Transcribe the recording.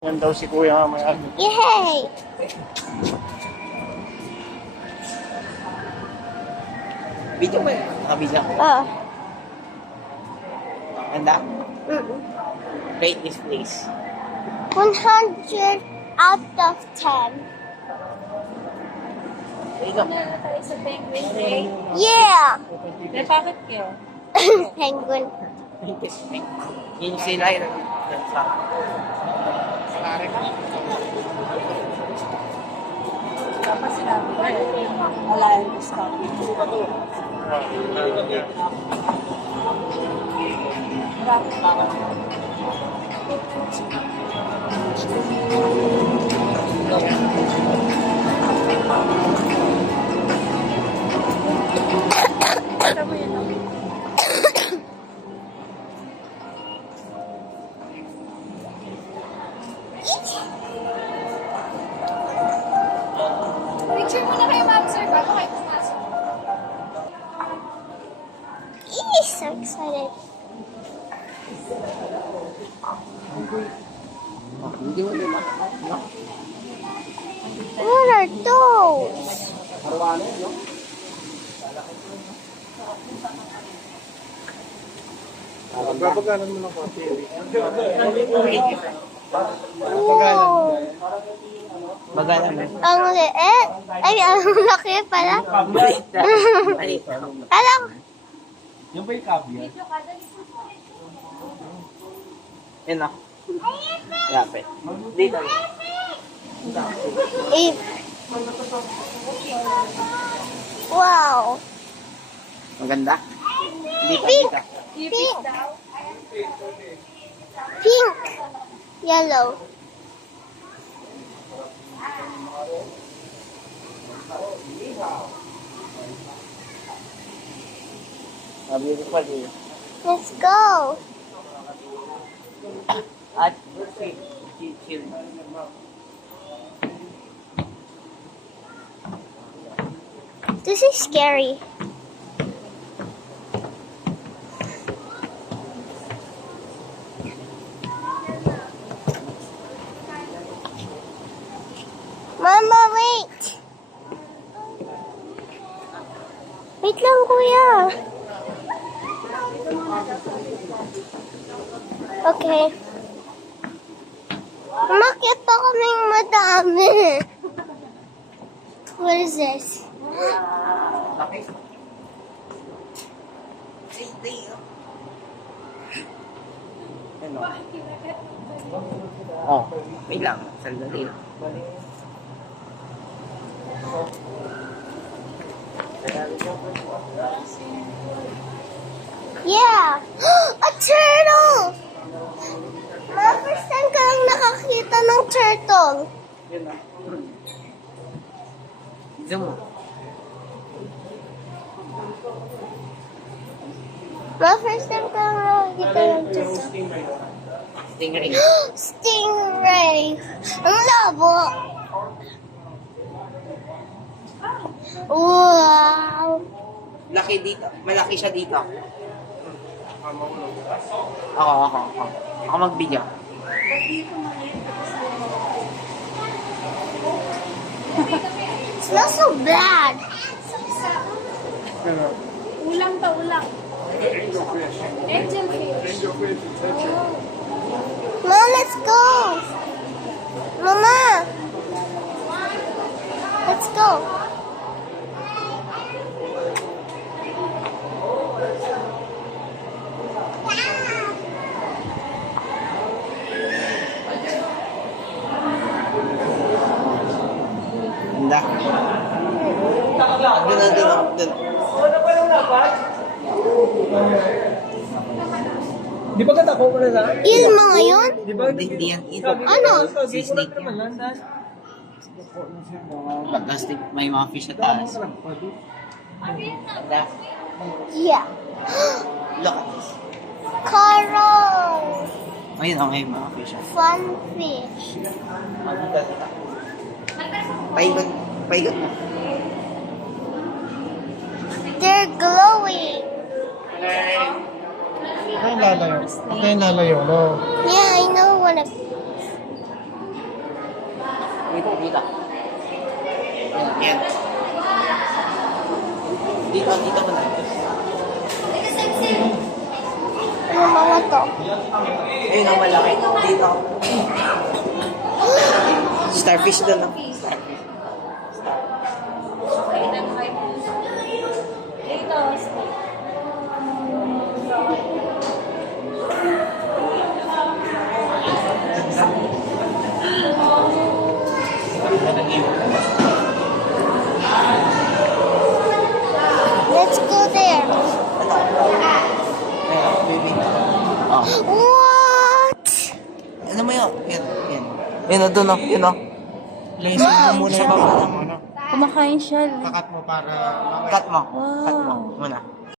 Yan daw si Kuya mamaya. Yay! Video ba yun? Nakabidyo. Oh. Ganda? Mm. Rate this place. 100 out of 10. Ikaw. Meron tayo sa Penguin Day. Yeah! May bakit kayo? Penguin. Yun sila yun. Tapos sinabi ko, wala yung stop. Bakit ba? Ito mo yun. Picture muna kayo, ma'am, sir, bago kayo pumasok. So excited. Hindi mo nila. What are those? Arwano, no? Babagalan mo ng konti. Wow! Bagala mo. Ang liit. Ay, ang laki pala. Maliit na. Maliit na. Alam. Yung ba yung caviar? Yun na. Lapit. Dito. Eh. Wow. Maganda? Dito, Pink. dito. Pink. Pink. Yellow. Beautiful eh. Let's go. At chill. This is scary. Mama, wait. Wait lang, kuya. Okay. Umakyat pa kaming madami. What is this? Okay. Safety. Ano? Oh, wait lang. Sandali lang. Yeah! A turtle! Mama, first time ka lang nakakita ng turtle. Yun na. Zoom mo. Mama, first time ka lang nakakita ng turtle. Stingray. Stingray! Ang labo! Wow! Laki dito. Malaki siya dito. Ako. Ako mag-video. It's not so bad. Ulang to, ulang. Angelfish. Mama, let's go! Mama! Let's go! Ganda. Doon. Di ba ganda ko mo na lang? Il mga yun? Di ba? Hindi yan. Ano? Si snake yan. Plastic, may mga fish sa taas. Ganda. Yeah. Look at this. Coral! Ayun, okay, mga fish. Fun fish. Maganda. Paigot mo. They're glowing. Ako yung lalayo. Ako yung lalayo, no? Yeah, I know what Dito, dito. Yan. Dito, dito ko na. Ano mga to? Ayun ang malaki. Dito. Starfish doon, no? Starfish. Dito. Let's go there. Ayun, baby. Oh. What? Ano mo yun? Yan, yan. Yan, doon, no? Yun, no? Laser mo muna yung baba ng... Kumakain siya. Kakat mo para Cut mo. Cut mo muna.